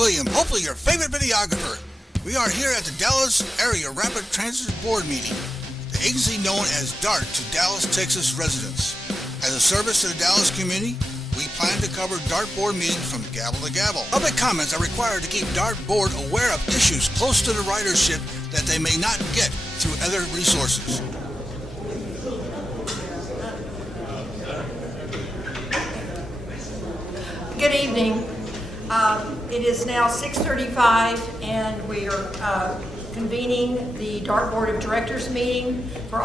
William, hopefully your favorite videographer. We are here at the Dallas Area Rapid Transit Board meeting, the agency known as DART to Dallas, Texas residents. As a service to the Dallas community, we plan to cover DART board meetings from gavel to gavel. Public comments are required to keep DART board aware of issues close to the ridership that they may not get through other resources. Good evening. It is now 6:35 and we are convening the DART Board of Directors meeting for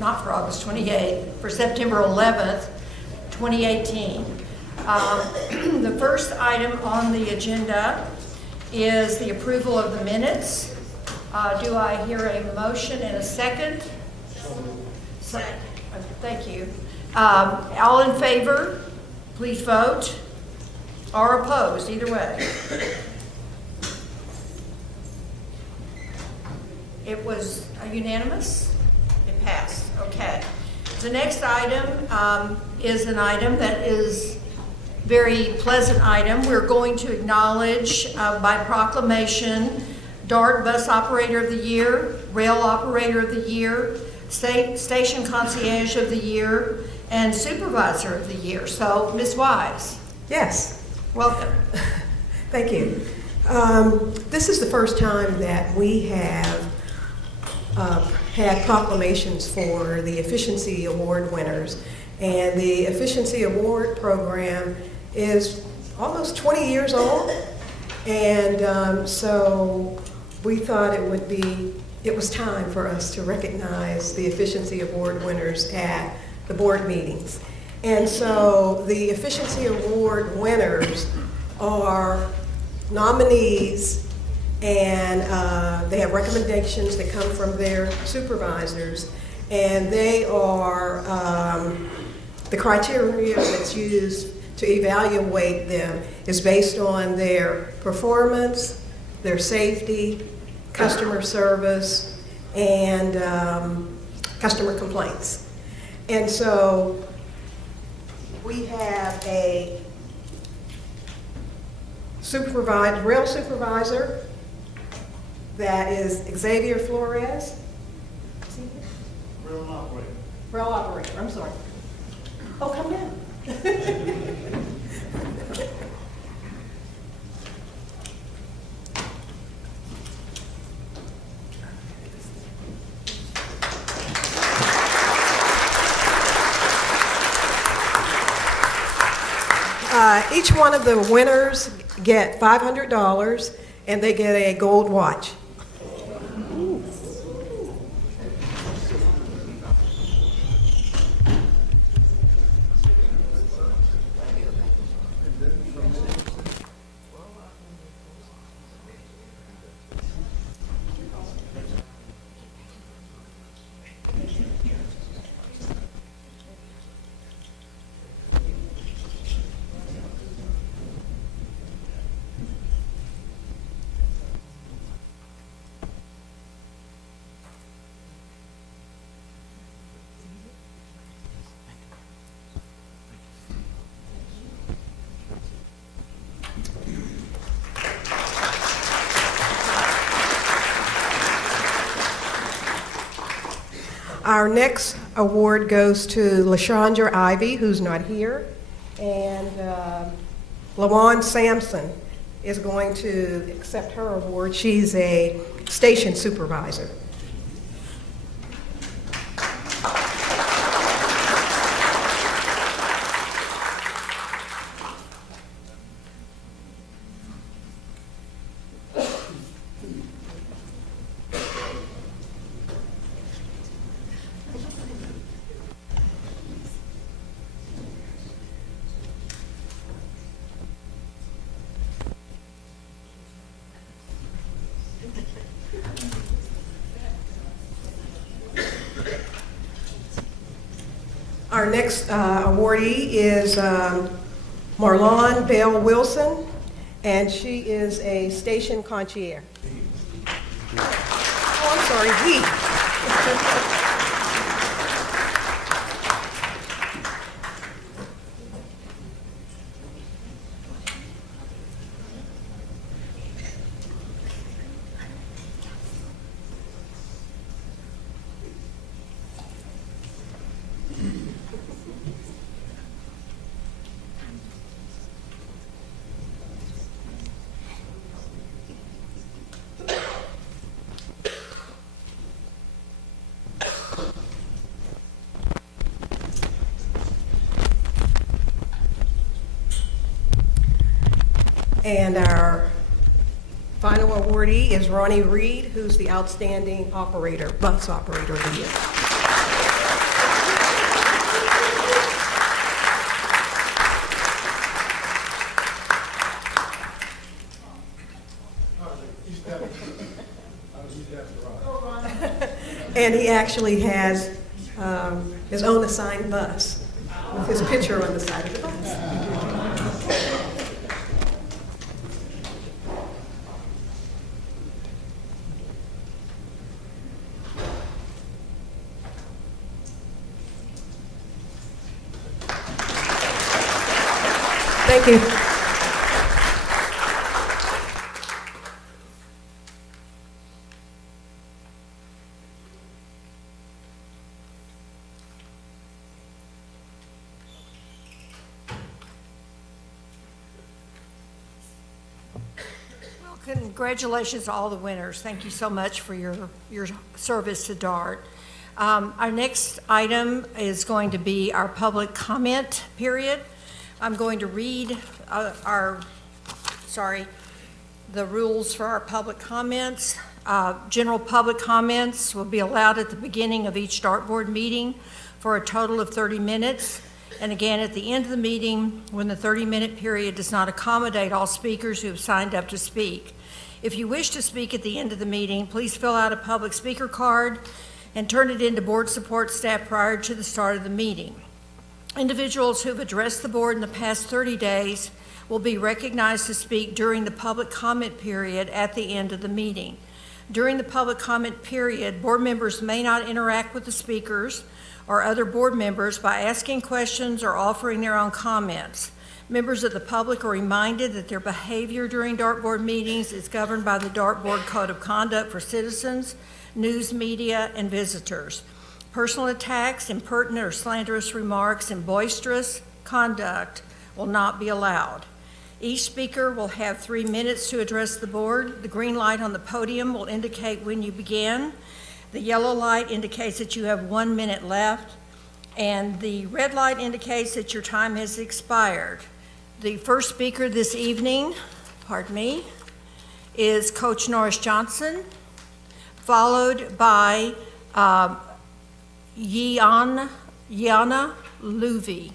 not for August 28th, for September 11th, 2018. The first item on the agenda is the approval of the minutes. Do I hear a motion and a second? Second. Thank you. All in favor, please vote. Or opposed, either way. It was unanimous? It passed, okay. The next item is an item that is very pleasant item. We're going to acknowledge by proclamation DART Bus Operator of the Year, Rail Operator of the Year, Station Concierge of the Year, and Supervisor of the Year. So, Ms. Wise. Yes. Welcome. Thank you. This is the first time that we have had proclamations for the Efficiency Award winners. And the Efficiency Award program is almost 20 years old. And so we thought it was time for us to recognize the Efficiency Award winners at the board meetings. And so the Efficiency Award winners are nominees, and they have recommendations that come from their supervisors, and they are the criteria that's used to evaluate them is based on their performance, their safety, customer service, and customer complaints. And so we have a rail supervisor that is Xavier Flores. Rail operator, I'm sorry. Oh, come down. Each one of the winners get $500 and they get a gold watch. Our next award goes to LaShondra Ivy, who's not here, and LaJuan Sampson is going to accept her award. She's a station supervisor. Our next awardee is Marlon Bell Wilson, and she is a station concierge. Oh, I'm sorry, he. And our final awardee is Ronnie Reed, who's the Outstanding Bus Operator of the Year. And he actually has his own assigned bus with his picture on the side of the bus. Thank you. Well, congratulations to all the winners. Thank you so much for your service to DART. Our next item is going to be our public comment period. I'm going to read the rules for our public comments. General public comments will be allowed at the beginning of each DART board meeting for a total of 30 minutes. And again, at the end of the meeting, when the 30-minute period does not accommodate all speakers who have signed up to speak. If you wish to speak at the end of the meeting, please fill out a public speaker card and turn it in to board support staff prior to the start of the meeting. Individuals who have addressed the board in the past 30 days will be recognized to speak during the public comment period at the end of the meeting. During the public comment period, board members may not interact with the speakers or other board members by asking questions or offering their own comments. Members of the public are reminded that their behavior during DART board meetings is governed by the DART Board Code of Conduct for citizens, news media, and visitors. Personal attacks, impertinent or slanderous remarks, and boisterous conduct will not be allowed. Each speaker will have 3 minutes to address the board. The green light on the podium will indicate when you begin. The yellow light indicates that you have 1 minute left, and the red light indicates that your time has expired. The first speaker this evening, is Coach Norris Johnson, followed by Yana Louvie.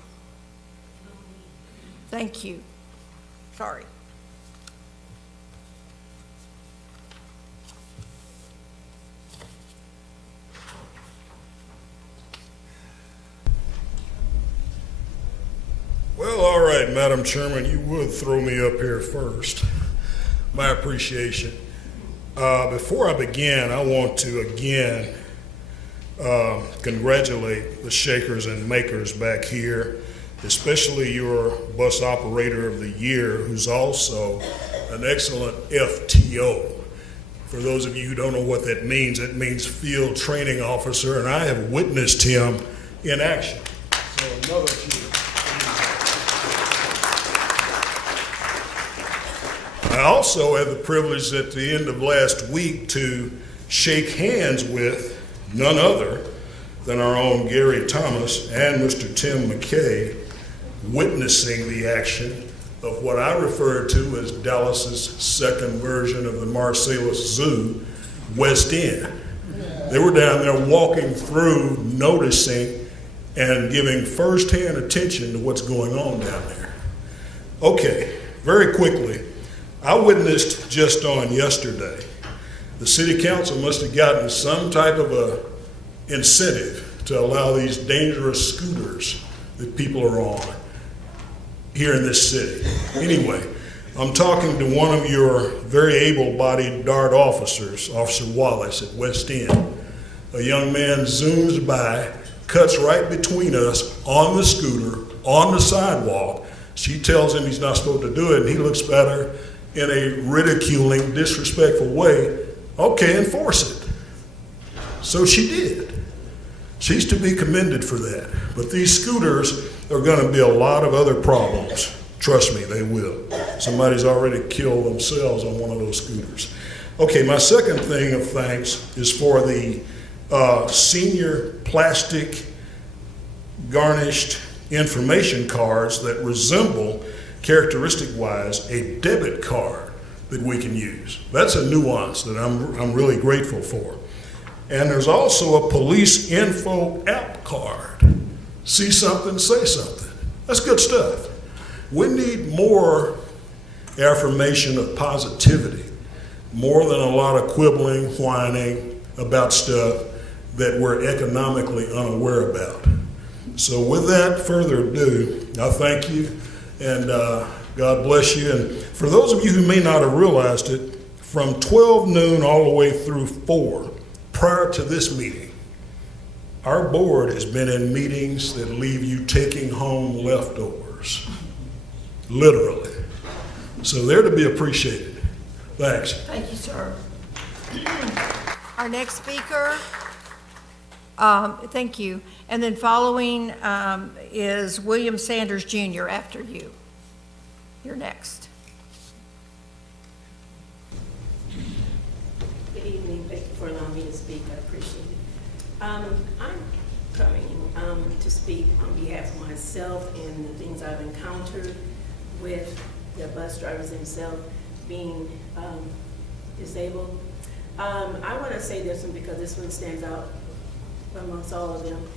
Thank you. Sorry. Well, all right, Madam Chairman, you would throw me up here first. My appreciation. Before I begin, I want to again congratulate the shakers and makers back here, especially your bus operator of the year, who's also an excellent FTO. For those of you who don't know what that means, it means field training officer, and I have witnessed him in action. So another cheer. I also had the privilege at the end of last week to shake hands with none other than our own Gary Thomas and Mr. Tim McKay, witnessing the action of what I refer to as Dallas's second version of the Marsalis Zoo, West End. They were down there walking through, noticing, and giving firsthand attention to what's going on down there. Okay, very quickly, I witnessed just on yesterday, the city council must have gotten some type of a incentive to allow these dangerous scooters that people are on here in this city. Anyway, I'm talking to one of your very able-bodied DART officers, Officer Wallace at West End. A young man zooms by, cuts right between us on the scooter, on the sidewalk. She tells him he's not supposed to do it, and he looks at her in a ridiculing, disrespectful way. Okay, enforce it. So she did. She's to be commended for that. But these scooters are going to be a lot of other problems. Trust me, they will. Somebody's already killed themselves on one of those scooters. Okay, my second thing of thanks is for the senior plastic garnished information cards that resemble characteristic-wise, a debit card that we can use. That's a nuance that I'm really grateful for. And there's also a police info app card. See something, say something. That's good stuff. We need more affirmation of positivity, more than a lot of quibbling, whining about stuff that we're economically unaware about. So with that further ado, I thank you, and God bless you. And for those of you who may not have realized it, from 12 noon all the way through 4, prior to this meeting, our board has been in meetings that leave you taking home leftovers, literally. So they're to be appreciated. Thanks. Thank you, sir. Our next speaker, thank you. And then following is William Sanders Jr. after you. You're next. Good evening. Thank you for allowing me to speak. I appreciate it. I'm coming to speak on behalf of myself and the things I've encountered with the bus drivers themselves being disabled. I want to say this one because this one stands out amongst all of them.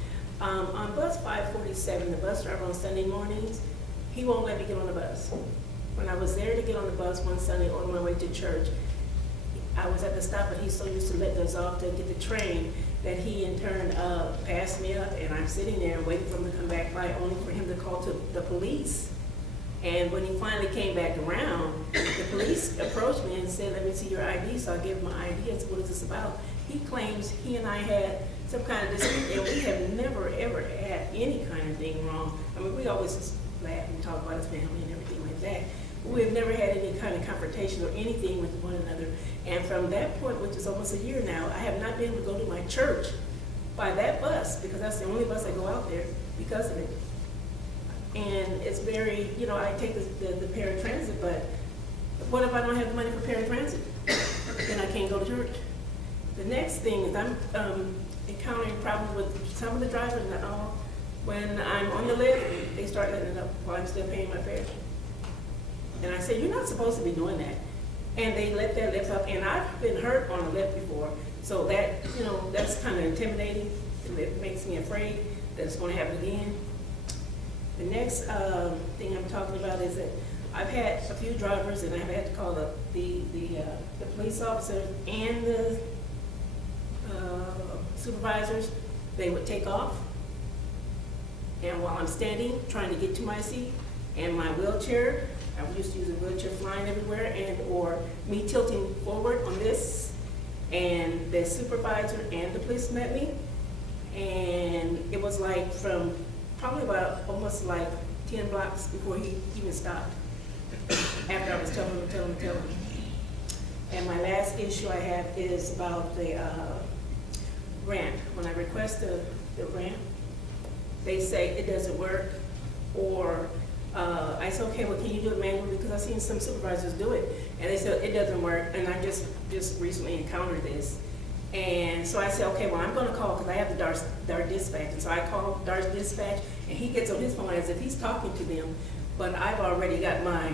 On bus 547, the bus driver on Sunday mornings, he won't let me get on the bus. When I was there to get on the bus one Sunday on my way to church, I was at the stop, but he's so used to letting us off to get the train that he in turn passed me up, and I'm sitting there waiting for him to come back by, only for him to call to the police. And when he finally came back around, the police approached me and said, "Let me see your ID." So I gave him my ID and said, "What is this about?" He claims he and I had some kind of dispute, and we have never, ever had any kind of thing wrong. I mean, we always just laugh and talk about his family and everything like that. But we've never had any kind of confrontation or anything with one another. And from that point, which is almost a year now, I have not been able to go to my church by that bus, because that's the only bus I go out there because of it. And it's very, you know, I take the paratransit, but what if I don't have the money for paratransit? Then I can't go to church. The next thing is I'm encountering problems with some of the drivers now. When I'm on the lift, they start letting it up while I'm still paying my fare. And I say, "You're not supposed to be doing that." And they let their lift up, and I've been hurt on a lift before. So that, you know, that's kind of intimidating. It makes me afraid that it's going to happen again. The next thing I'm talking about is that I've had a few drivers, and I've had to call the police officers and the supervisors. They would take off, and while I'm standing trying to get to my seat, and my wheelchair, I'm used to using a wheelchair flying everywhere, and or me tilting forward on this, and the supervisor and the police met me, and it was like from probably about almost like 10 blocks before he even stopped, after I was telling him. And my last issue I have is about the ramp. When I request the ramp, they say it doesn't work, or I said, "Okay, well, can you do it manually?" Because I've seen some supervisors do it, and they said it doesn't work, and I just recently encountered this. And so I said, "Okay, well, I'm gonna call," because I have the DART dispatch, and so I called DART dispatch, and he gets on his phone as if he's talking to them, but I've already got my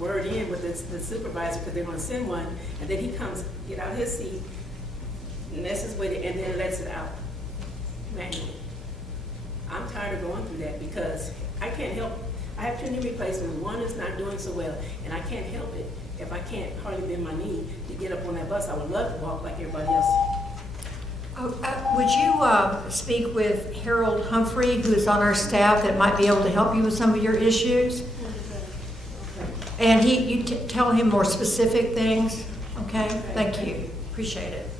word in with the supervisor, because they're gonna send one, and then he comes, get out his seat, messes with it, and then lets it out manually. I'm tired of going through that, because I can't help. I have 2 knee replacements. One is not doing so well, and I can't help it if I can't hardly bend my knee to get up on that bus. I would love to walk like everybody else. Would you speak with Harold Humphrey, who is on our staff, that might be able to help you with some of your issues? And you tell him more specific things, okay? Thank you, appreciate it.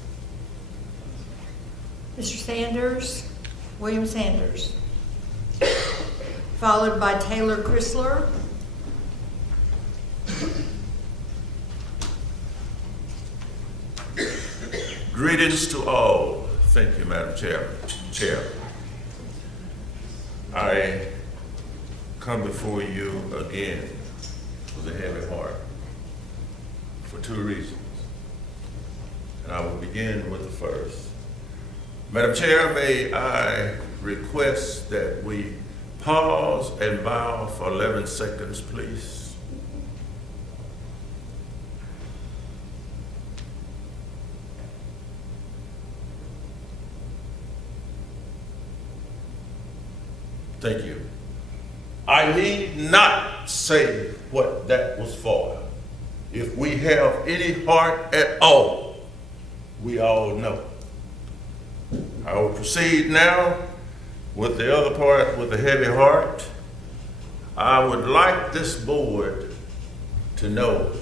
Mr. Sanders, William Sanders, followed by Taylor Chrysler. Greetings to all. Thank you, Madam Chair. I come before you again with a heavy heart for 2 reasons. And I will begin with the first. Madam Chair, may I request that we pause and bow for 11 seconds, please? Thank you. I need not say what that was for. If we have any heart at all, we all know. I will proceed now with the other part, with the heavy heart. I would like this board to know,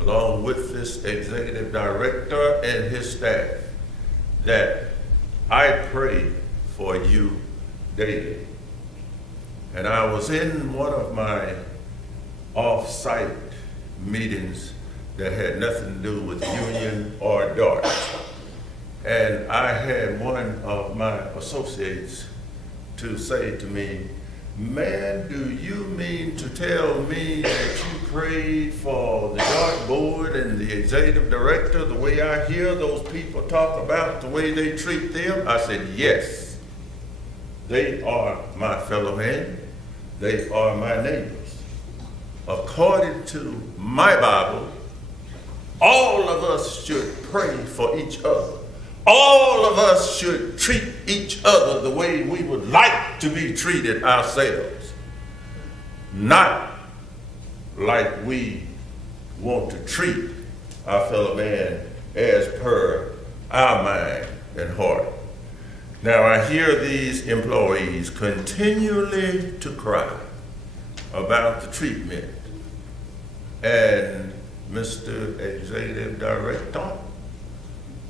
along with this executive director and his staff, that I pray for you daily. And I was in one of my off-site meetings that had nothing to do with Union or DART. And I had one of my associates to say to me, "Man, do you mean to tell me that you prayed for the DART board and the executive director the way I hear those people talk about the way they treat them?" I said, "Yes. They are my fellow men. They are my neighbors. According to my Bible, all of us should pray for each other. All of us should treat each other the way we would like to be treated ourselves. Not like we want to treat our fellow man as per our mind and heart." Now I hear these employees continually to cry about the treatment. And Mr. Executive Director,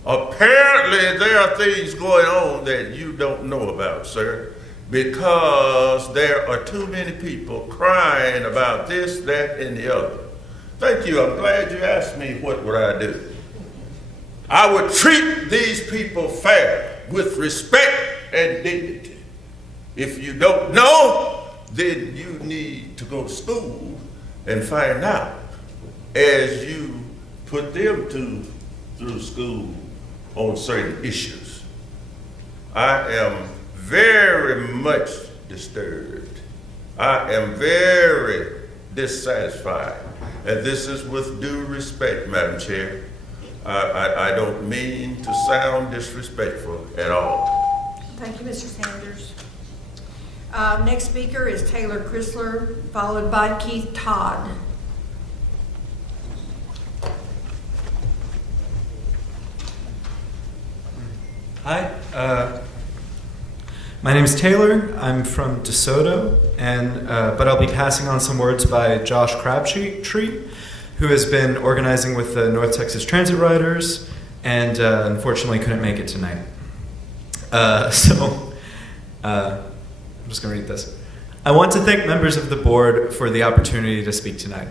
apparently there are things going on that you don't know about, sir, because there are too many people crying about this, that, and the other. Thank you. I'm glad you asked me what would I do. I would treat these people fair, with respect and dignity. If you don't know, then you need to go to school and find out as you put them through school on certain issues. I am very much disturbed. I am very dissatisfied. And this is with due respect, Madam Chair. I don't mean to sound disrespectful at all. Thank you, Mr. Sanders. Next speaker is Taylor Chrysler, followed by Keith Todd. Hi, my name is Taylor. I'm from DeSoto, but I'll be passing on some words by Josh Crabtree, who has been organizing with the North Texas Transit Riders and unfortunately couldn't make it tonight. I'm just going to read this. I want to thank members of the board for the opportunity to speak tonight.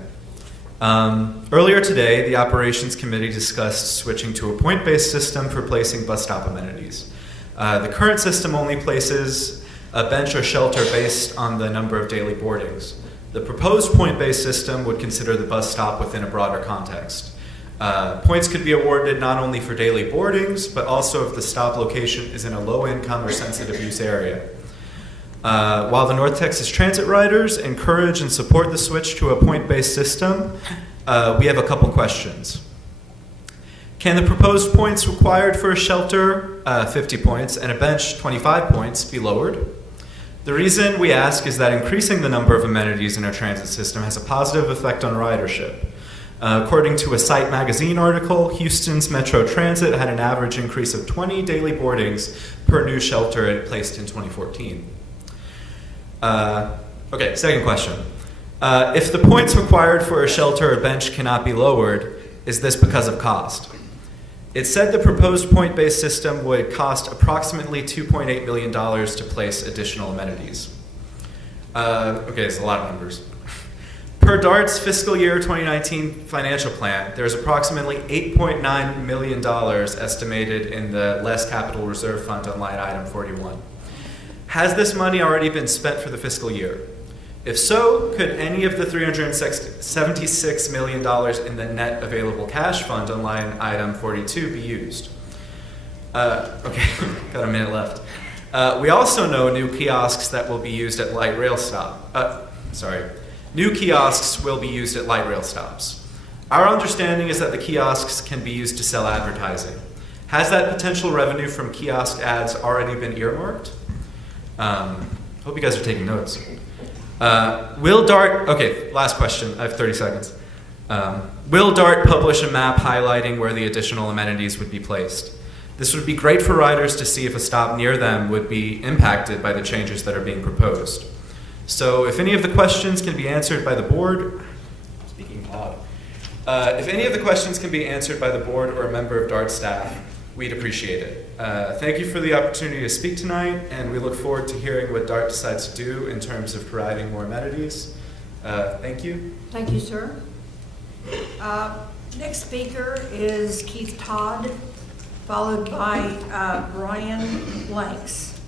Earlier today, the Operations Committee discussed switching to a point-based system for placing bus stop amenities. The current system only places a bench or shelter based on the number of daily boardings. The proposed point-based system would consider the bus stop within a broader context. Points could be awarded not only for daily boardings, but also if the stop location is in a low-income or sensitive use area. While the North Texas Transit Riders encourage and support the switch to a point-based system, we have a couple questions. Can the proposed points required for a shelter, 50 points, and a bench, 25 points, be lowered? The reason we ask is that increasing the number of amenities in our transit system has a positive effect on ridership. According to a Site Magazine article, Houston's Metro Transit had an average increase of 20 daily boardings per new shelter it placed in 2014. Okay, second question. If the points required for a shelter or bench cannot be lowered, is this because of cost? It said the proposed point-based system would cost approximately $2.8 million to place additional amenities. Okay, it's a lot of numbers. Per DART's fiscal year 2019 financial plan, there's approximately $8.9 million estimated in the Less Capital Reserve Fund on line item 41. Has this money already been spent for the fiscal year? If so, could any of the $376 million in the net available cash fund on line item 42 be used? Okay, got a minute left. We also know new kiosks that will be used at light rail stop. New kiosks will be used at light rail stops. Our understanding is that the kiosks can be used to sell advertising. Has that potential revenue from kiosk ads already been earmarked? Hope you guys are taking notes. Will DART, okay, last question. I have 30 seconds. Will DART publish a map highlighting where the additional amenities would be placed? This would be great for riders to see if a stop near them would be impacted by the changes that are being proposed. So if any of the questions can be answered by the board, speaking loud, if any of the questions can be answered by the board or a member of DART staff, we'd appreciate it. Thank you for the opportunity to speak tonight, and we look forward to hearing what DART decides to do in terms of providing more amenities. Thank you. Thank you, sir. Next speaker is Keith Todd, followed by Brian Blanks.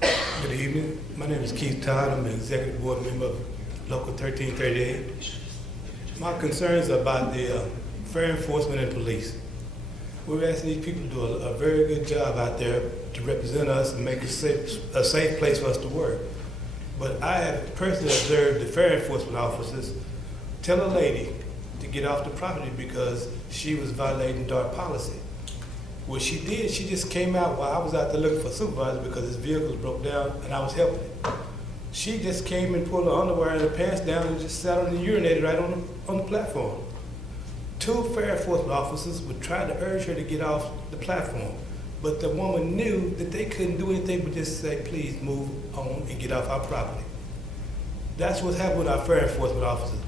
Good evening. My name is Keith Todd. I'm an executive board member of Local 1338. My concerns are about the fair enforcement and police. We're asking these people to do a very good job out there to represent us and make a safe place for us to work. But I have personally observed the fair enforcement officers tell a lady to get off the property because she was violating DART policy. What she did, she just came out while I was out there looking for a supervisor because his vehicle broke down and I was helping him. She just came and pulled her underwear and her pants down and just sat on the urinator right on the platform. Two fair enforcement officers would try to urge her to get off the platform, but the woman knew that they couldn't do anything but just say, please move on and get off our property. That's what's happened with our fair enforcement officers.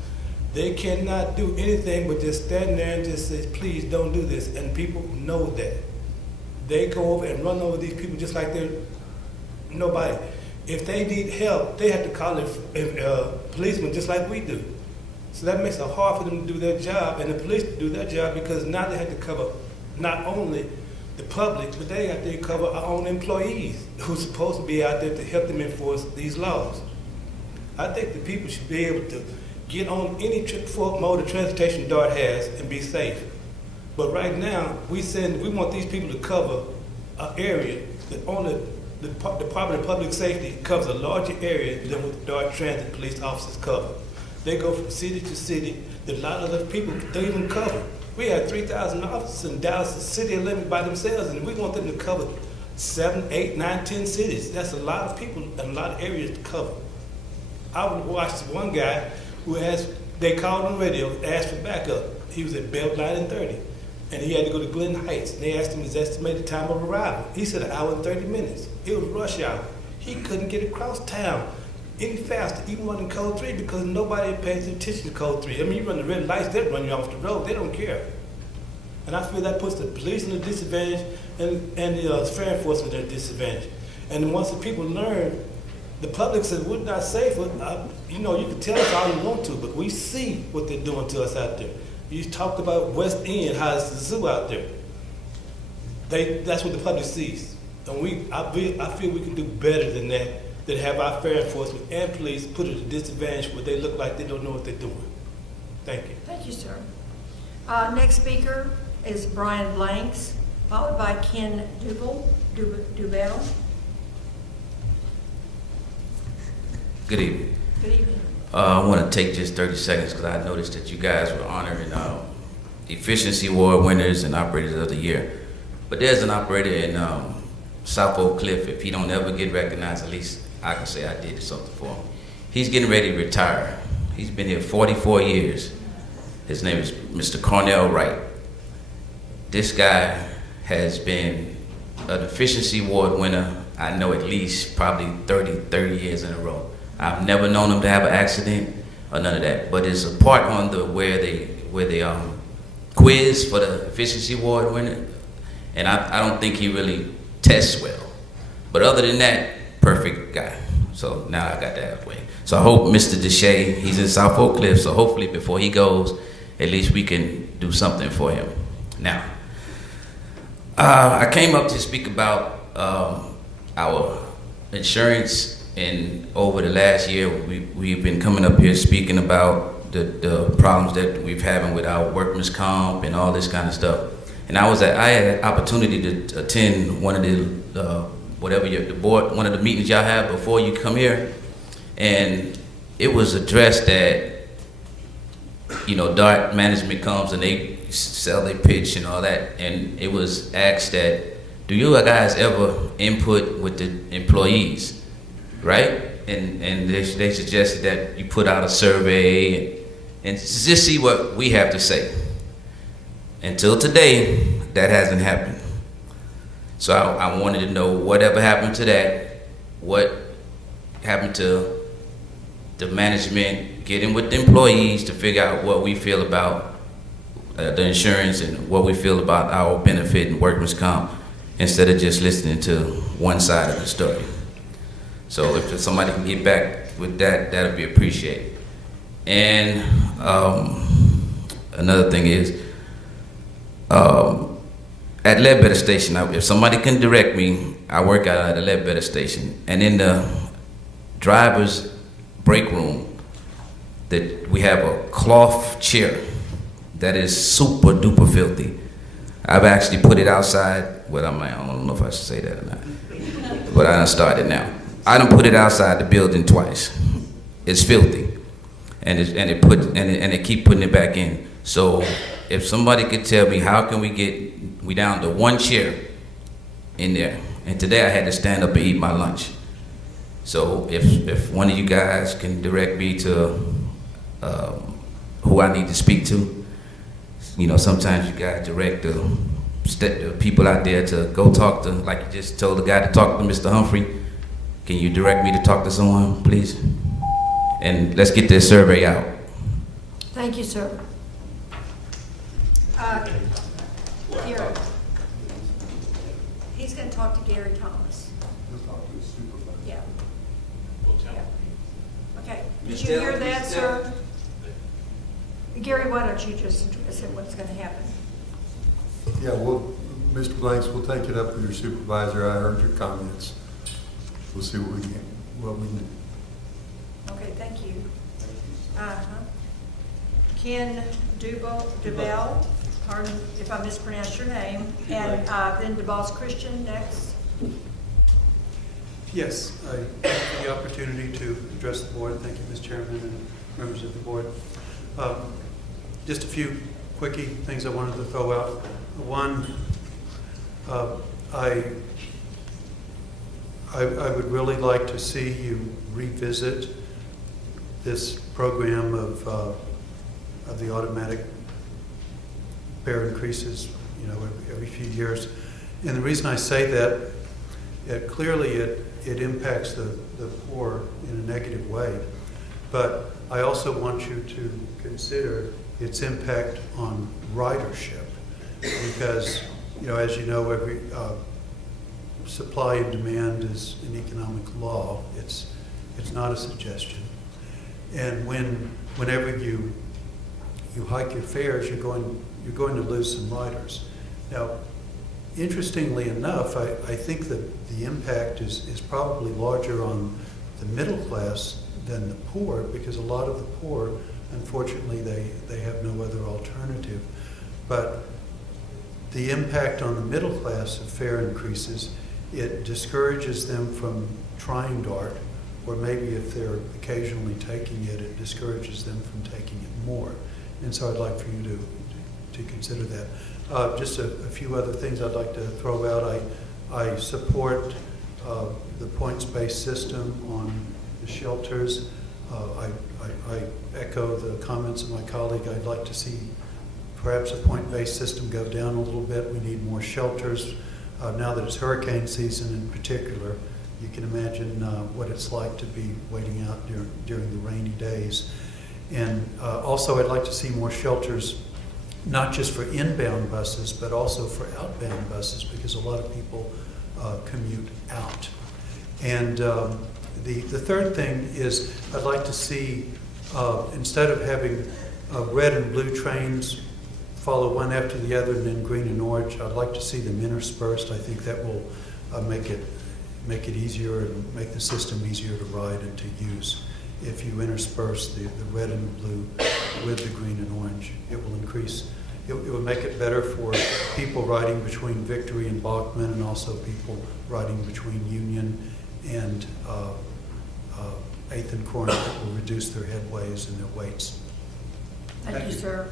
They cannot do anything but just stand there and just say, please don't do this, and people know that. They go over and run over these people just like they're nobody. If they need help, they have to call a policeman just like we do. So that makes it hard for them to do their job and the police to do their job because now they have to cover not only the public, but they have to cover our own employees who's supposed to be out there to help them enforce these laws. I think the people should be able to get on any mode of transportation DART has and be safe. But right now, we want these people to cover an area that only the Department of Public Safety covers a larger area than what the DART transit police officers cover. They go from city to city that a lot of other people don't even cover. We have 3,000 officers in Dallas, the city limit by themselves, and we want them to cover 7, 8, 9, 10 cities. That's a lot of people and a lot of areas to cover. I watched one guy who they called on the radio, asked for backup. He was at Beltline and 30, and he had to go to Glen Heights, and they asked him his estimated time of arrival. He said 1 hour and 30 minutes. It was rush hour. He couldn't get across town any faster, even running code 3, because nobody pays attention to code 3. I mean, you run the red lights, they run you off the road. They don't care. And I feel that puts the police in a disadvantage and the fair enforcement at a disadvantage. And once the people learn, the public says, we're not safe. You can tell us all you want to, but we see what they're doing to us out there. You talked about West End, how it's the zoo out there. That's what the public sees. And I feel we can do better than that have our fair enforcement and police put at a disadvantage where they look like they don't know what they're doing. Thank you. Thank you, sir. Next speaker is Brian Blanks, followed by Ken Dubell. Good evening. Good evening. I want to take just 30 seconds because I noticed that you guys were honoring Efficiency Award winners and Operators of the Year. But there's an operator in South Oak Cliff. If he don't ever get recognized, at least I can say I did something for him. He's getting ready to retire. He's been here 44 years. His name is Mr. Cornell Wright. This guy has been an Efficiency Award winner, I know at least probably 30 years in a row. I've never known him to have an accident or none of that. But it's a part on the where they quiz for the Efficiency Award winner, and I don't think he really tests well. But other than that, perfect guy. So now I got that out of the way. So I hope Mr. Deshay, he's in South Oak Cliff, so hopefully before he goes, at least we can do something for him. Now, I came up to speak about our insurance, and over the last year, we've been coming up here speaking about the problems that we've having with our workman's comp and all this kind of stuff. And I had an opportunity to attend one of the one of the meetings y'all have before you come here, and it was addressed that DART management comes and they sell their pitch and all that, and it was asked that do you guys ever input with the employees, right? And they suggested that you put out a survey and just see what we have to say. Until today, that hasn't happened. So I wanted to know whatever happened to that, what happened to the management getting with the employees to figure out what we feel about the insurance and what we feel about our benefit and workman's comp, instead of just listening to one side of the story. So if somebody can get back with that, that'd be appreciated. And another thing is, at Ledbetter Station, if somebody can direct me, I work out at the Ledbetter Station, and in the driver's break room, that we have a cloth chair that is super duper filthy. I've actually put it outside. Well, I don't know if I should say that or not, but I done started now. I done put it outside the building twice. It's filthy, and it keep putting it back in. So if somebody could tell me how can we down to one chair in there, and today I had to stand up and eat my lunch. So if one of you guys can direct me to who I need to speak to. You know, sometimes you gotta direct the people out there to go talk to, like you just told the guy to talk to Mr. Humphrey. Can you direct me to talk to someone, please? And let's get this survey out. Thank you, sir. Gary. He's going to talk to Gary Thomas. Yeah. Yeah. Okay. Did you hear that, sir? Gary, why don't you just address what's going to happen? Yeah, well, Mr. Blanks, we'll take it up with your supervisor. I heard your comments. We'll see what we can do. Okay, thank you. Ken Dubell, pardon if I mispronounced your name, and then DeBoss Christian next. Yes, I thank you for the opportunity to address the board. Thank you, Ms. Chairman and members of the board. Just a few quickie things I wanted to throw out. One, I would really like to see you revisit this program of the automatic fare increases, you know, every few years. And the reason I say that, clearly it impacts the poor in a negative way, but I also want you to consider its impact on ridership, because, you know, as you know, every supply and demand is an economic law. It's not a suggestion. And whenever you hike your fares, you're going to lose some riders. Now, interestingly enough, I think that the impact is probably larger on the middle class than the poor, because a lot of the poor, unfortunately, they have no other alternative. But the impact on the middle class of fare increases, it discourages them from trying DART, or maybe if they're occasionally taking it, it discourages them from taking it more. And so I'd like for you to consider that. Just a few other things I'd like to throw out. I support the points-based system on the shelters. I echo the comments of my colleague. I'd like to see perhaps a point-based system go down a little bit. We need more shelters. Now that it's hurricane season in particular, you can imagine what it's like to be waiting out during the rainy days. And also I'd like to see more shelters, not just for inbound buses, but also for outbound buses, because a lot of people commute out. And the third thing is I'd like to see, instead of having red and blue trains follow one after the other and then green and orange, I'd like to see them interspersed. I think that will make it easier and make the system easier to ride and to use. If you intersperse the red and the blue with the green and orange, it will increase. It will make it better for people riding between Victory and Bachman, and also people riding between Union and 8th and Corinth. It will reduce their headways and their weights. Thank you, sir.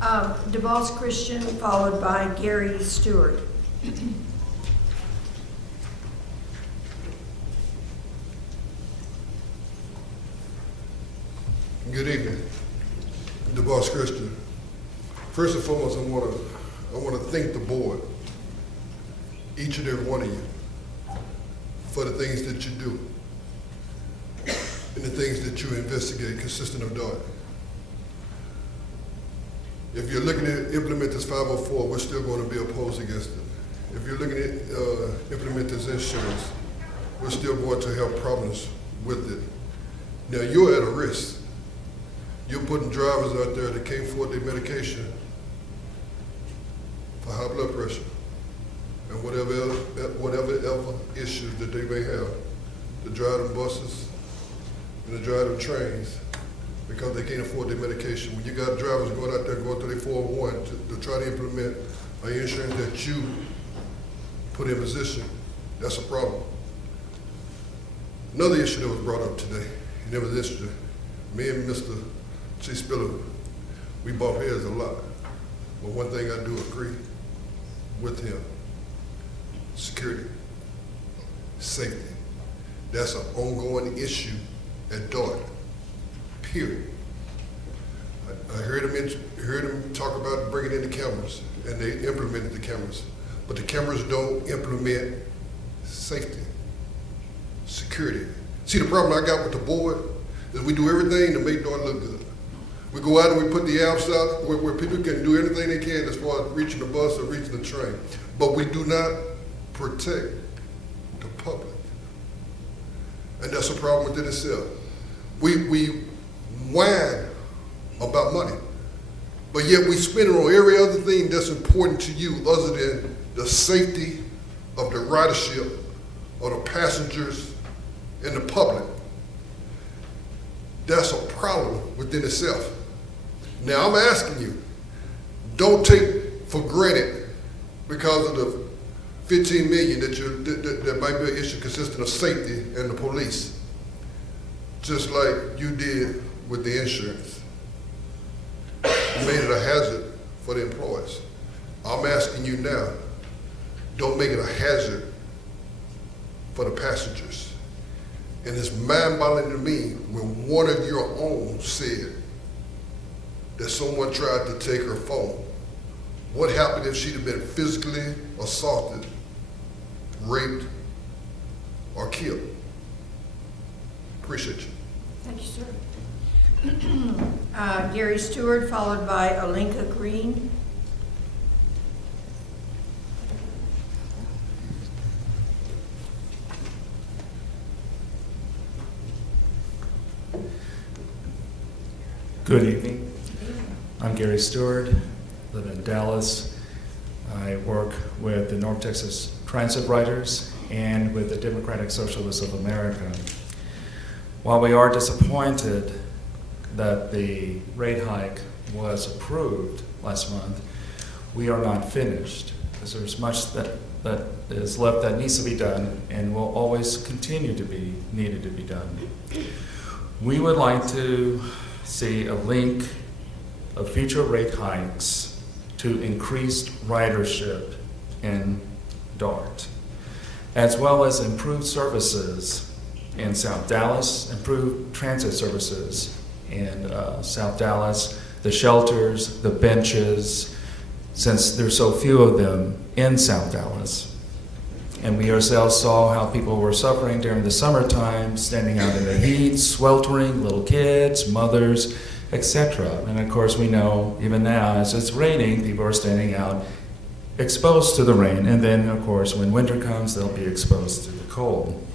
DeBoss Christian, followed by Gary Stewart. Good evening, DeBoss Christian. First and foremost, I want to thank the board, each and every one of you, for the things that you do and the things that you investigate consistent of DART. If you're looking to implement this 504, we're still going to be opposed against it. If you're looking to implement this insurance, we're still going to have problems with it. Now, you're at a risk. You're putting drivers out there that can't afford their medication for high blood pressure and whatever issues that they may have to drive them buses and to drive them trains because they can't afford their medication. When you got drivers going out there going through their 401 to try to implement an insurance that you put in position, that's a problem. Another issue that was brought up today, and it was interesting. Me and Mr. Chief Spiller, we bump heads a lot. But one thing I do agree with him, security, safety. That's an ongoing issue at DART, period. I heard him talk about bringing in the cameras, and they implemented the cameras. But the cameras don't implement safety, security. See, the problem I got with the board is we do everything to make DART look good. We go out and we put the apps out where people can do anything they can as far as reaching the bus or reaching the train. But we do not protect the public. And that's a problem within itself. We whine about money, but yet we spend it on every other thing that's important to you other than the safety of the ridership or the passengers and the public. That's a problem within itself. Now I'm asking you, don't take for granted because of the 15 million that might be an issue consistent of safety and the police, just like you did with the insurance. You made it a hazard for the employees. I'm asking you now, don't make it a hazard for the passengers. And it's mind-boggling to me when one of your own said that someone tried to take her phone. What happened if she'd have been physically assaulted, raped, or killed? Appreciate you. Thank you, sir. Gary Stewart, followed by Olenka Green. Good evening. I'm Gary Stewart, live in Dallas. I work with the North Texas Transit Riders and with the Democratic Socialists of America. While we are disappointed that the rate hike was approved last month, we are not finished, because there's much that is left that needs to be done and will always continue to be needed to be done. We would like to see a link of future rate hikes to increased ridership in DART, as well as improved services in South Dallas, improved transit services in South Dallas, the shelters, the benches, since there's so few of them in South Dallas. And we ourselves saw how people were suffering during the summertime, standing out in the heat, sweltering, little kids, mothers, etc. And of course we know even now as it's raining, people are standing out exposed to the rain. And then of course when winter comes, they'll be exposed to the cold.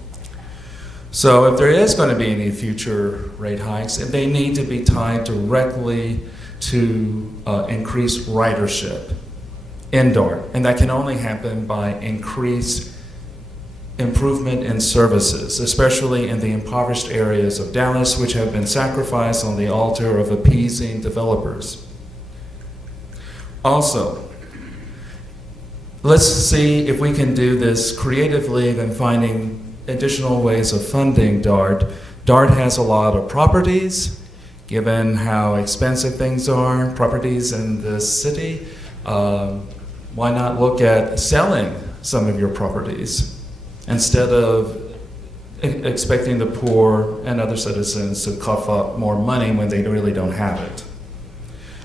So if there is going to be any future rate hikes, they need to be tied directly to increased ridership in DART. And that can only happen by increased improvement in services, especially in the impoverished areas of Dallas, which have been sacrificed on the altar of appeasing developers. Also, let's see if we can do this creatively and finding additional ways of funding DART. DART has a lot of properties, given how expensive things are, properties in the city. Why not look at selling some of your properties instead of expecting the poor and other citizens to cough up more money when they really don't have it.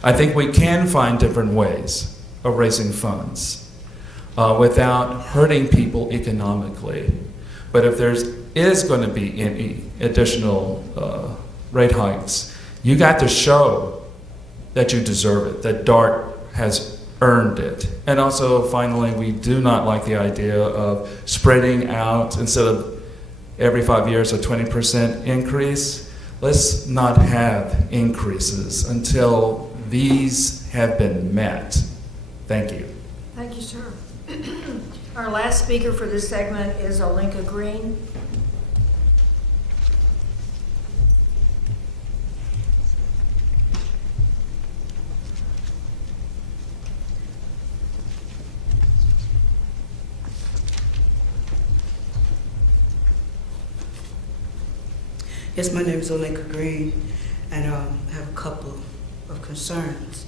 I think we can find different ways of raising funds without hurting people economically. But if there is going to be any additional rate hikes, you got to show that you deserve it, that DART has earned it. And also, finally, we do not like the idea of spreading out instead of every 5 years a 20% increase. Let's not have increases until these have been met. Thank you. Thank you, sir. Our last speaker for this segment is Olenka Green. Yes, my name is Olenka Green, and I have a couple of concerns.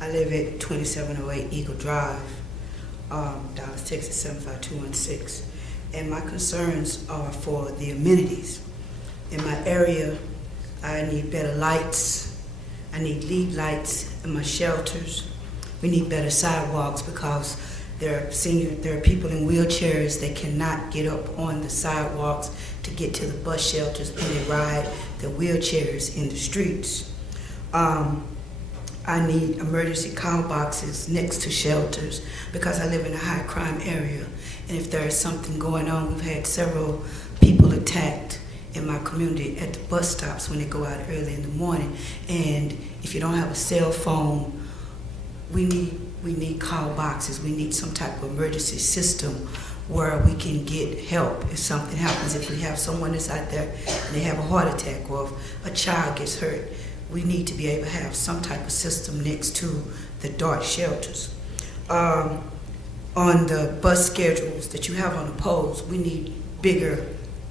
I live at 2708 Eagle Drive, Dallas, Texas 75216, and my concerns are for the amenities. In my area, I need better lights. I need lead lights in my shelters. We need better sidewalks because there are people in wheelchairs that cannot get up on the sidewalks to get to the bus shelters, and they ride their wheelchairs in the streets. I need emergency call boxes next to shelters because I live in a high crime area. And if there is something going on, we've had several people attacked in my community at the bus stops when they go out early in the morning. And if you don't have a cell phone, we need call boxes. We need some type of emergency system where we can get help if something happens. If we have someone that's out there and they have a heart attack, or if a child gets hurt, we need to be able to have some type of system next to the DART shelters. On the bus schedules that you have on the poles, we need bigger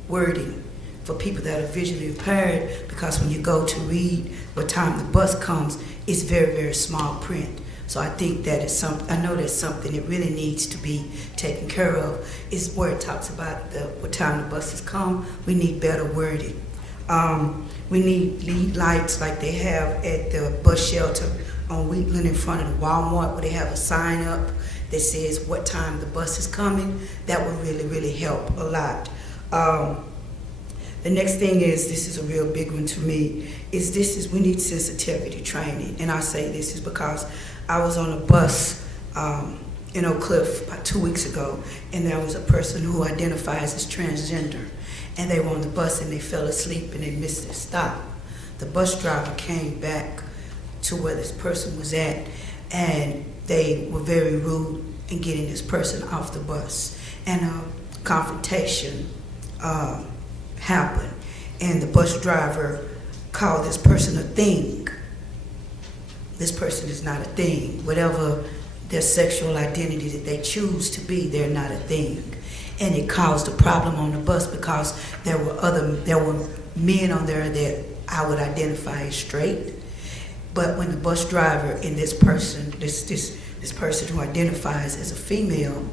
wording for people that are visually impaired, because when you go to read what time the bus comes, it's very, very small print. So I think that is I know that's something that really needs to be taken care of, is where it talks about what time the buses come. We need better wording. We need lead lights like they have at the bus shelter on Wheatland in front of the Walmart, where they have a sign up that says what time the bus is coming. That would really, really help a lot. The next thing is, this is a real big one to me, we need sensitivity training. And I say this is because I was on a bus in Oak Cliff about 2 weeks ago, and there was a person who identifies as transgender. And they were on the bus and they fell asleep and they missed their stop. The bus driver came back to where this person was at, and they were very rude in getting this person off the bus. And a confrontation happened, and the bus driver called this person a thing. This person is not a thing. Whatever their sexual identity that they choose to be, they're not a thing. And it caused a problem on the bus because there were men on there that I would identify as straight. But when the bus driver and this person who identifies as a female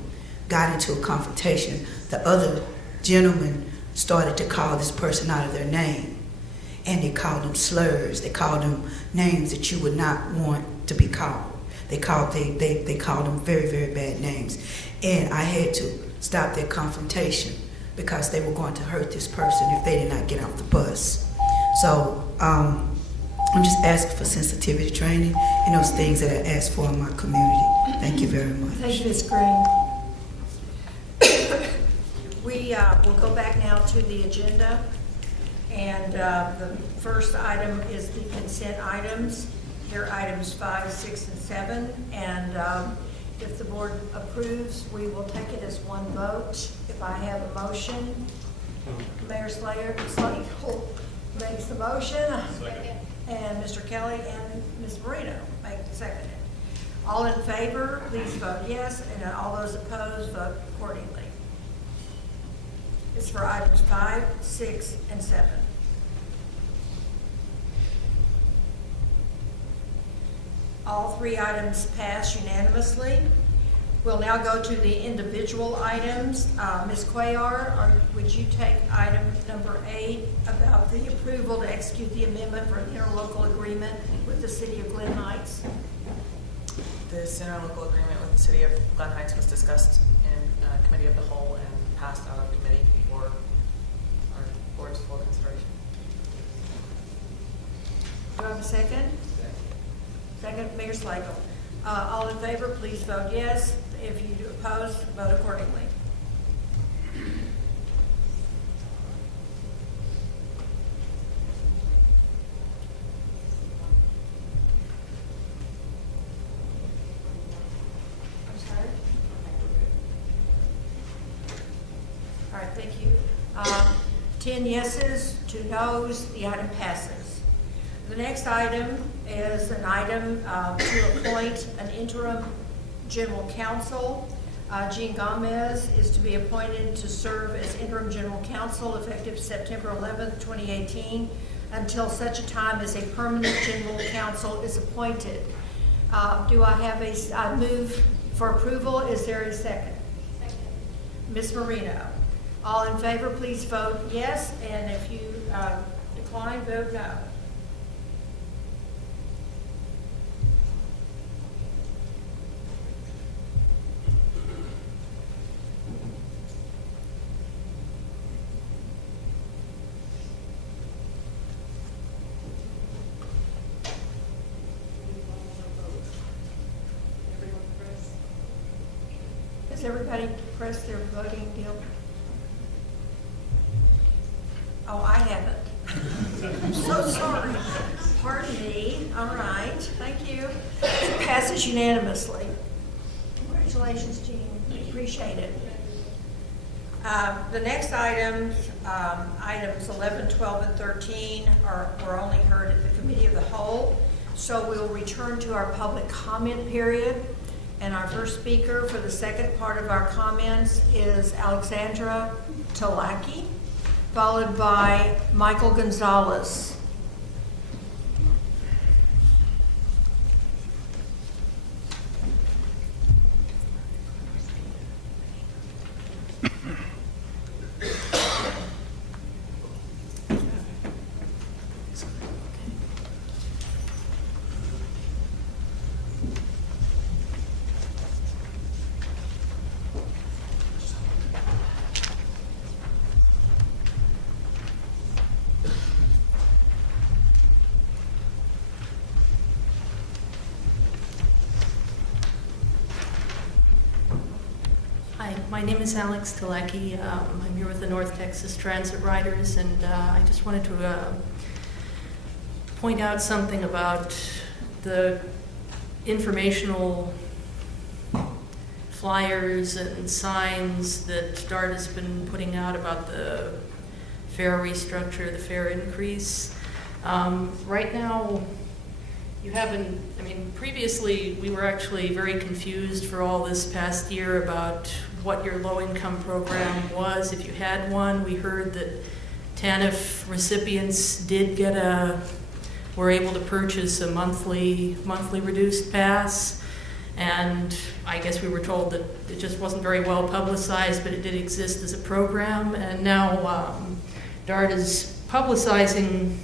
got into a confrontation, the other gentleman started to call this person out of their name. And they called them slurs. They called them names that you would not want to be called. They called them very, very bad names. And I had to stop that confrontation because they were going to hurt this person if they did not get off the bus. So I'm just asking for sensitivity training and those things that I ask for in my community. Thank you very much. Thank you, Ms. Green. We will go back now to the agenda. And the first item is the consent items. Here are items 5, 6, and 7. And if the board approves, we will take it as one vote. If I have a motion, Mayor Slater makes the motion. And Mr. Kelly and Ms. Marino make the second. All in favor, please vote yes. And all those opposed, vote accordingly. It's for items 5, 6, and 7. All 3 items pass unanimously. We'll now go to the individual items. Ms. Cuellar, would you take item number 8 about the approval to execute the amendment for an interlocal agreement with the City of Glen Heights? This interlocal agreement with the City of Glen Heights was discussed in Committee of the Whole and passed out of committee for our board's full consideration. Do I have a second? Second, Mayor Slagle. All in favor, please vote yes. If you oppose, vote accordingly. I'm sorry? All right, thank you. 10 yeses, 2 noes, the item passes. The next item is an item to appoint an interim general counsel. Jean Gomez is to be appointed to serve as interim general counsel effective September 11th, 2018, until such a time as a permanent general counsel is appointed. Do I have a move for approval? Is there a second? Second. Ms. Marino. All in favor, please vote yes, and if you decline, vote no. Has everybody pressed their voting deal? Oh, I haven't. I'm so sorry. Pardon me. All right. Thank you. It passes unanimously. Congratulations, Jean. Appreciate it. The next items, items 11, 12, and 13 were only heard at the Committee of the Whole. So we'll return to our public comment period. And our first speaker for the second part of our comments is Alexandra Talaki, followed by Michael Gonzalez. Hi, my name is Alex Taleki. I'm here with the North Texas Transit Riders, and I just wanted to point out something about the informational flyers and signs that DART has been putting out about the fare restructure, the fare increase. Right now, you haven't, I mean, previously we were actually very confused for all this past year about what your low-income program was, if you had one. We heard that TANF recipients did were able to purchase a monthly reduced pass, and I guess we were told that it just wasn't very well publicized, but it did exist as a program. And now DART is publicizing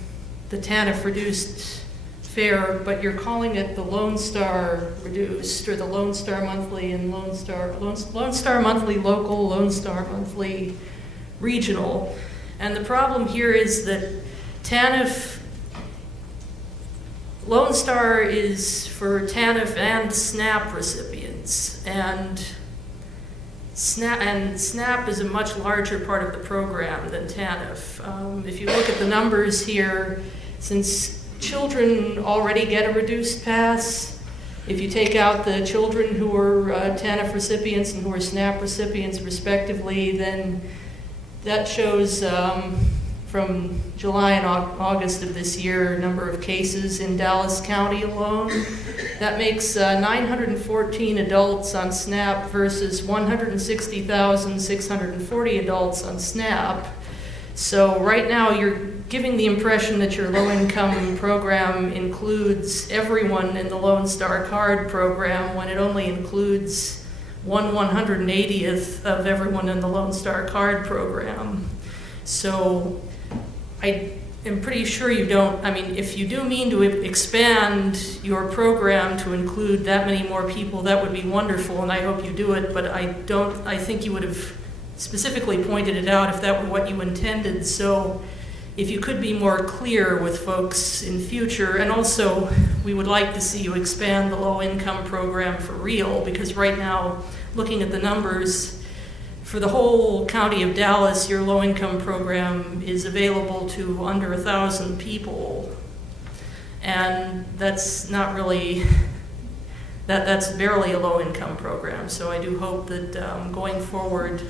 the TANF reduced fare, but you're calling it the Lone Star reduced, or the Lone Star monthly and Lone Star monthly local, Lone Star monthly regional. And the problem here is that TANF, Lone Star is for TANF and SNAP recipients, and SNAP is a much larger part of the program than TANF. If you look at the numbers here, since children already get a reduced pass, if you take out the children who are TANF recipients and who are SNAP recipients respectively, then that shows from July and August of this year, number of cases in Dallas County alone. That makes 914 adults on SNAP versus 160,640 adults on SNAP. So right now you're giving the impression that your low-income program includes everyone in the Lone Star Card program when it only includes 1/180th of everyone in the Lone Star Card program. So I am pretty sure you don't, I mean, if you do mean to expand your program to include that many more people, that would be wonderful, and I hope you do it, but I think you would have specifically pointed it out if that were what you intended. So if you could be more clear with folks in future, and also we would like to see you expand the low-income program for real, because right now, looking at the numbers, for the whole county of Dallas, your low-income program is available to under 1,000 people. And that's not really, that's barely a low-income program. So I do hope that going forward,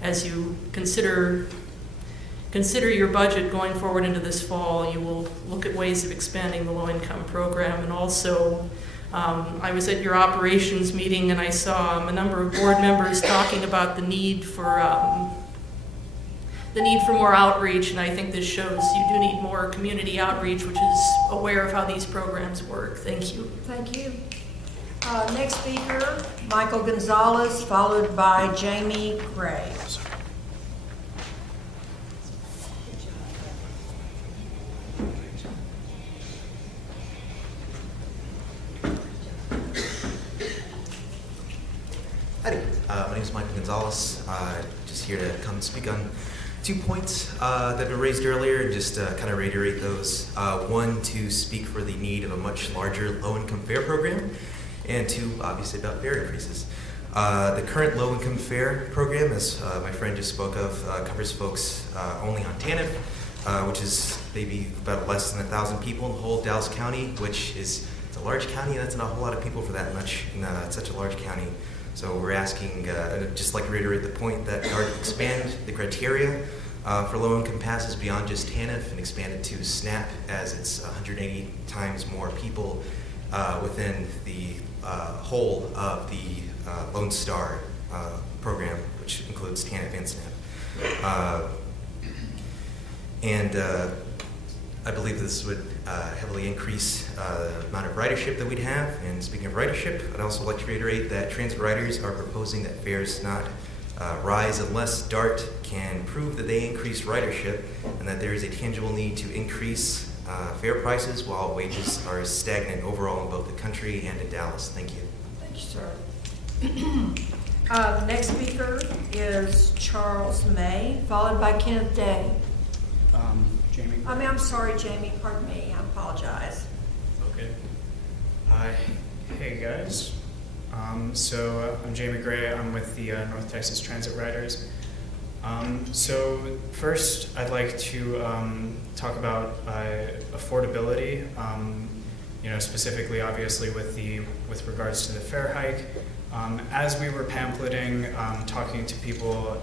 as you consider your budget going forward into this fall, you will look at ways of expanding the low-income program. And also, I was at your operations meeting and I saw a number of board members talking about the need for more outreach, and I think this shows you do need more community outreach, which is aware of how these programs work. Thank you. Thank you. Next speaker, Michael Gonzalez, followed by Jamie Gray. Howdy, my name is Michael Gonzalez. Just here to come speak on 2 points that have been raised earlier and just kind of reiterate those. One, to speak for the need of a much larger low-income fare program, and two, obviously about fare increases. The current low-income fare program, as my friend just spoke of, covers folks only on TANF, which is maybe about less than 1,000 people in the whole Dallas County, which is it's a large county, and that's not a whole lot of people for that much in such a large county. So we're asking, just like to reiterate the point that in order to expand the criteria for low-income passes beyond just TANF and expand it to SNAP, as it's 180 times more people within the whole of the Lone Star program, which includes TANF and SNAP. I believe this would heavily increase the amount of ridership that we'd have. And speaking of ridership, I'd also like to reiterate that transit riders are proposing that fares not rise unless DART can prove that they increase ridership, and that there is a tangible need to increase fare prices while wages are stagnant overall in both the country and in Dallas. Thank you. Thank you, sir. The next speaker is Charles May, followed by Kenneth Day. Jamie. I'm sorry, Jamie, pardon me, I apologize. Okay. Hey guys. So I'm Jamie Gray. I'm with the North Texas Transit Riders. So first, I'd like to talk about affordability. Specifically, obviously, with regards to the fare hike. As we were pamphleting, talking to people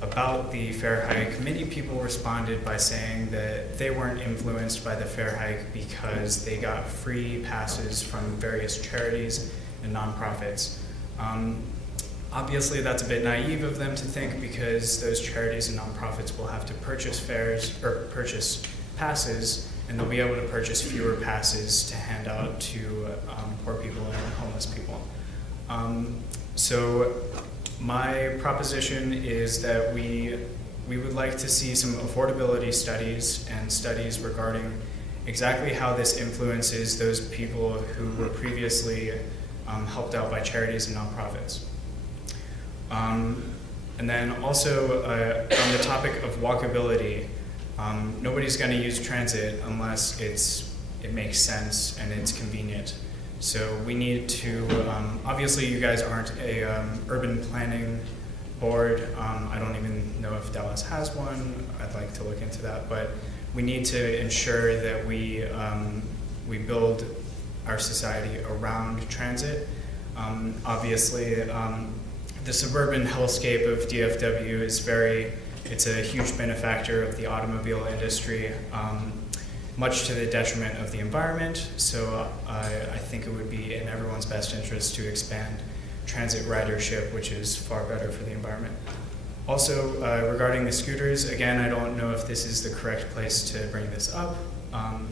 about the fare hike, many people responded by saying that they weren't influenced by the fare hike because they got free passes from various charities and nonprofits. Obviously, that's a bit naive of them to think, because those charities and nonprofits will have to purchase fares or purchase passes, and they'll be able to purchase fewer passes to hand out to poor people and homeless people. So my proposition is that we would like to see some affordability studies and studies regarding exactly how this influences those people who were previously helped out by charities and nonprofits. And then also on the topic of walkability, nobody's going to use transit unless it makes sense and it's convenient. So we need to, obviously you guys aren't a urban planning board. I don't even know if Dallas has one. I'd like to look into that, but we need to ensure that we build our society around transit. Obviously, the suburban hellscape of DFW is it's a huge benefactor of the automobile industry, much to the detriment of the environment. So I think it would be in everyone's best interest to expand transit ridership, which is far better for the environment. Also, regarding the scooters, again, I don't know if this is the correct place to bring this up,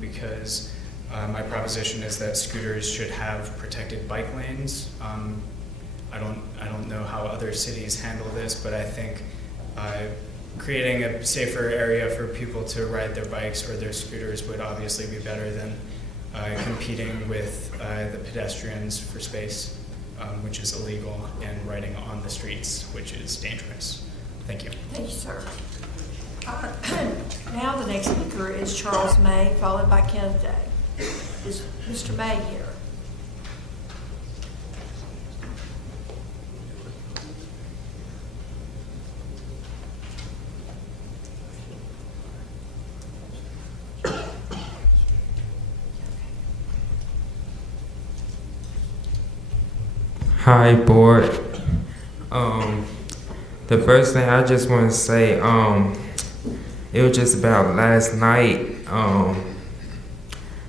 because my proposition is that scooters should have protected bike lanes. I don't know how other cities handle this, but I think creating a safer area for people to ride their bikes or their scooters would obviously be better than competing with the pedestrians for space, which is illegal, and riding on the streets, which is dangerous. Thank you. Thank you, sir. Now the next speaker is Charles May, followed by Kenneth Day. Is Mr. May here? Hi, board. The first thing I just want to say, it was just about last night.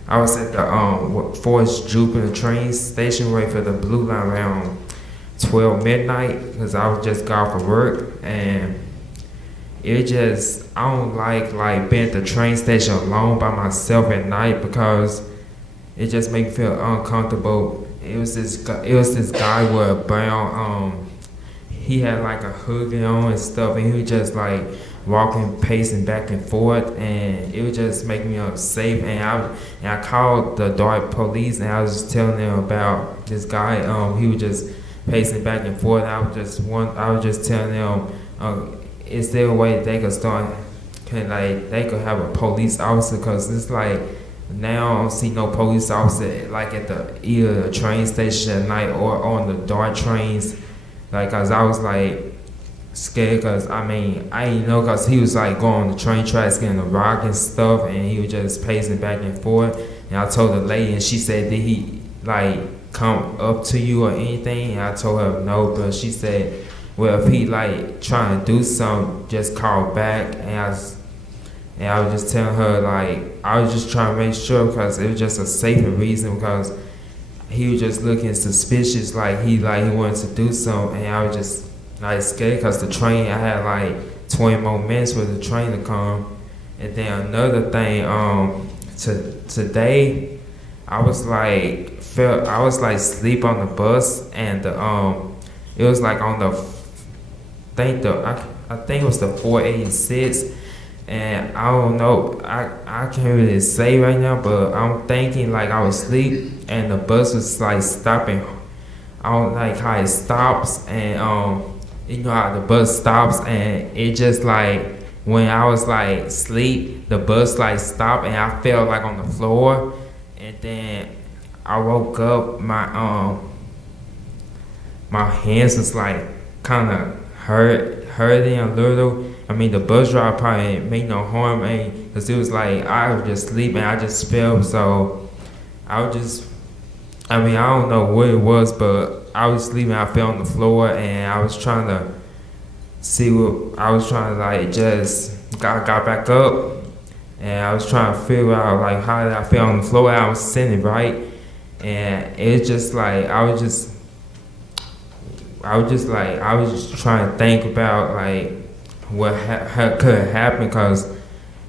I was at the Forest Jupiter train station waiting for the blue line around 12 midnight because I was just got off of work, and it just, I don't like being at the train station alone by myself at night because it just makes me feel uncomfortable. It was this guy with a brown, he had like a hoodie on and stuff, and he was just like walking, pacing back and forth, and it would just make me unsafe. And I called the Dart police, and I was just telling them about this guy. He was just pacing back and forth. I was just telling them, is there a way they could they could have a police officer? Cause it's like now I don't see no police officer like at either the train station at night or on the Dart trains. Like, cause I was like scared, cause I didn't know, cause he was like going on the train tracks getting a rock and stuff, and he was just pacing back and forth. And I told the lady, and she said, did he like come up to you or anything? And I told her no, but she said, well, if he like trying to do something, just call back. And I was just telling her, like, I was just trying to make sure, because it was just a safer reason, because he was just looking suspicious, like he wanted to do something. And I was just like scared, because the train, I had like 20 more minutes for the train to come. And then another thing, today I was like sleep on the bus, and it was like on I think it was the 486. And I don't know, I can't really say right now, but I'm thinking like I was asleep and the bus was like stopping. I don't like how it stops, and you know how the bus stops, and it just like when I was like asleep, the bus like stopped and I fell like on the floor, and then I woke up, my hands was like kind of hurting a little. I mean, the bus driver probably made no harm, because it was like I was just sleeping, I just fell. So I don't know what it was, but I was sleeping, I fell on the floor, and I was trying to like just got back up, and I was trying to figure out like how did I fell on the floor. I was sitting right, and it's just like I was just trying to think about like what could happen, because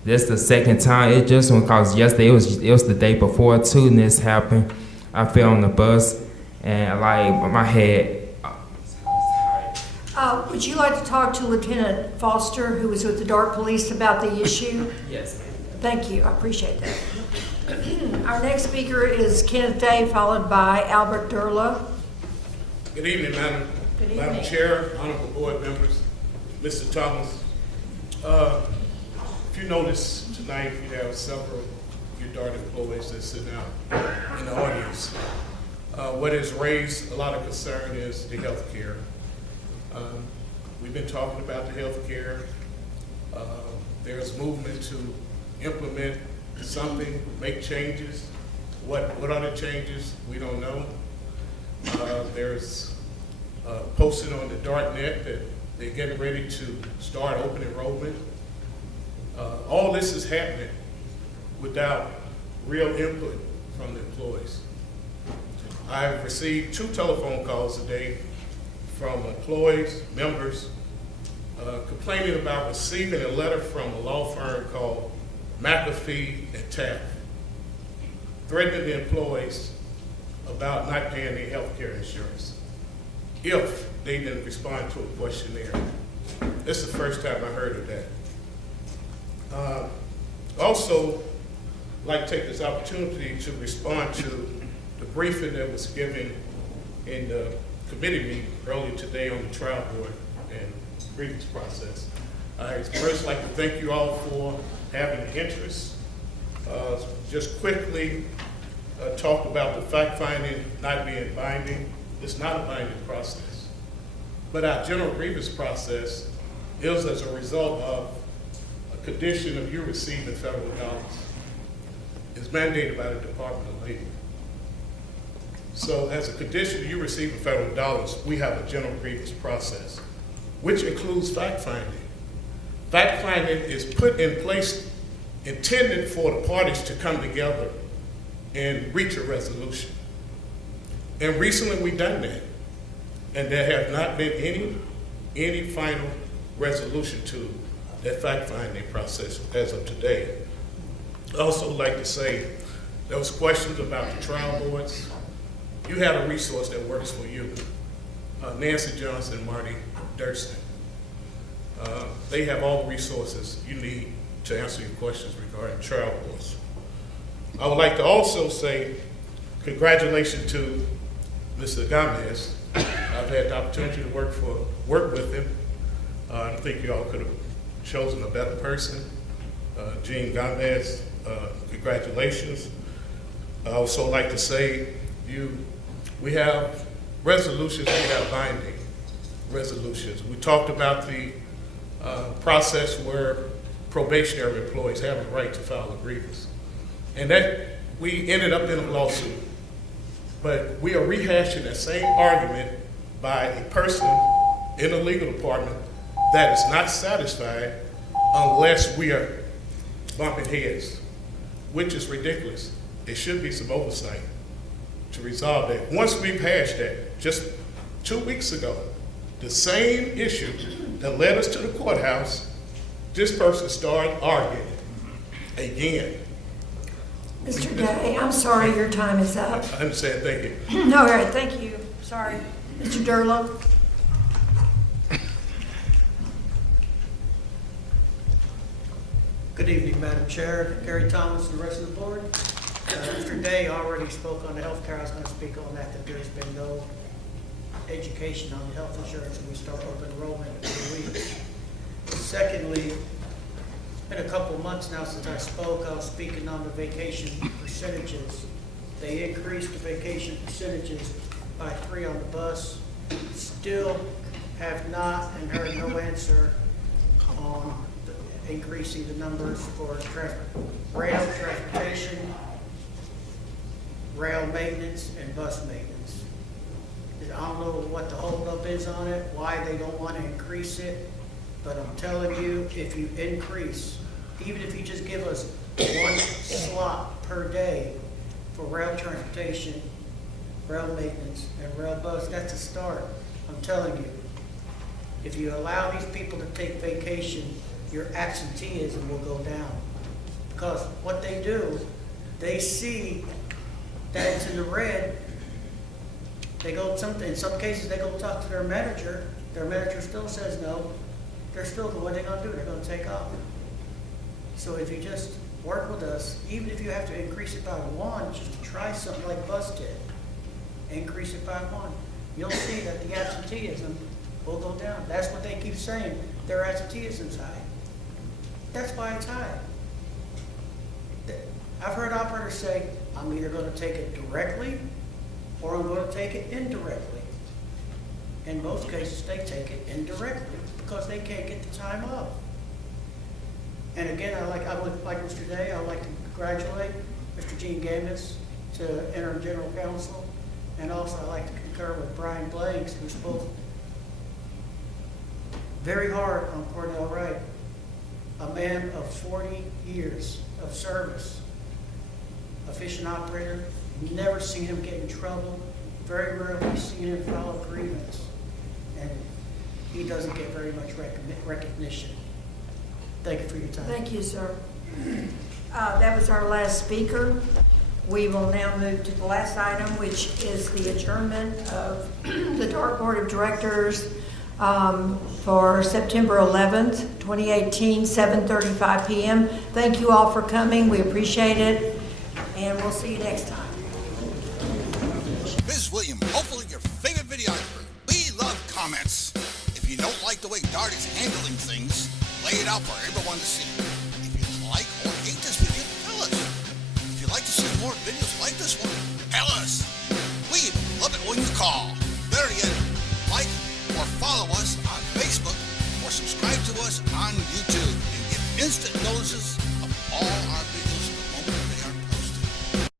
this the second time. It just went, cause yesterday it was the day before too, and this happened. I fell on the bus, and like my head. Would you like to talk to Lieutenant Foster, who was with the Dart Police, about the issue? Yes. Thank you, I appreciate that. Our next speaker is Kenneth Day, followed by Albert Durla. Good evening, Madam. Good Madam evening. Chair, honorable board members, Mr. Thomas. If you notice tonight, you have several of your Dart employees that sit down in the audience. What has raised a lot of concern is the health care. We've been talking about the health care. There's movement to implement something, make changes. What are the changes? We don't know. There's posted on the DartNet that they're getting ready to start open enrollment. All this is happening without real input from the employees. I've received 2 telephone calls a day from employees, members, complaining about receiving a letter from a law firm called McAfee and Taft, threatening the employees about not paying their health care insurance. if they didn't respond to a questionnaire. This is the first time I heard of that. Also, I'd like to take this opportunity to respond to the briefing that was given in the committee meeting earlier today on the trial board and grievance process. I first like to thank you all for having the interest. Just quickly talk about the fact-finding not being binding. It's not a binding process. But our general grievance process is as a result of a condition of you receiving federal dollars. It's mandated by the Department of Labor. So as a condition of you receiving federal dollars, we have a general grievance process, which includes fact-finding. Fact-finding is put in place intended for the parties to come together and reach a resolution. And recently we've done that. And there have not been any final resolution to that fact-finding process as of today. I'd also like to say there was questions about the trial boards. You have a resource that works for you. Nancy Johnson, Marty Durston. They have all the resources you need to answer your questions regarding trial boards. I would like to also say congratulations to Mr. Gomez. I've had the opportunity to work with him. I don't think you all could have chosen a better person. Gene Gomez, congratulations. I also like to say we have resolutions, we have binding resolutions. We talked about the process where probationary employees have the right to file a grievance. And that we ended up in a lawsuit. But we are rehashing that same argument by a person in the legal department that is not satisfied unless we are bumping heads, which is ridiculous. There should be some oversight to resolve that. Once we've hashed that, just 2 weeks ago, the same issue that led us to the courthouse, this person started arguing again. Mr. Day, I'm sorry, your time is up. I understand, thank you. No, all right, thank you. Sorry. Mr. Durlow? Good evening, Madam Chair, Gary Thomas, and the rest of the board. Mr. Day already spoke on the health care. I was going to speak on that there's been no education on health insurance, and we start open enrollment in 2 weeks. Secondly, it's been a couple of months now since I spoke. I was speaking on the vacation percentages. They increased the vacation percentages by 3 on the bus. Still have not and heard no answer on increasing the numbers for rail transportation, rail maintenance, and bus maintenance. I don't know what the holdup is on it, why they don't want to increase it, but I'm telling you, if you increase, even if you just give us 1 slot per day for rail transportation, rail maintenance, and rail bus, that's a start. I'm telling you, if you allow these people to take vacation, your absenteeism will go down. Because what they do, they see that it's in the red. They go, in some cases, they go talk to their manager still says no. They're still, what are they gonna do? They're gonna take off. So if you just work with us, even if you have to increase it by 1, just try something like Bus did. Increase it by 1. You'll see that the absenteeism will go down. That's what they keep saying. Their absenteeism's high. That's why it's high. I've heard operators say, I'm either going to take it directly or I'm going to take it indirectly. In most cases, they take it indirectly because they can't get the time off. And again, I would like Mr. Day, I'd like to congratulate Mr. Gene Gamis to interim general counsel, and also I'd like to concur with Brian Blanks, who spoke very hard on Cornell Wright, a man of 40 years of service, efficient operator, never seen him get in trouble, very rarely seen him file a grievance, and he doesn't get very much recognition. Thank you for your time. Thank you, sir. That was our last speaker. we will now move to the last item, which is the adjournment of the DART Board of Directors for September 11th, 2018, 7:35 p.m. Thank you all for coming. We appreciate it, and we'll see you next time. Ms. William, hopefully your favorite videographer. We love comments. If you don't like the way Dart is handling things, lay it out for everyone to see. If you like or hate this video, tell us. If you'd like to see more videos like this one, tell us. We love it when you call. Better yet, like or follow us on Facebook or subscribe to us on YouTube and get instant notices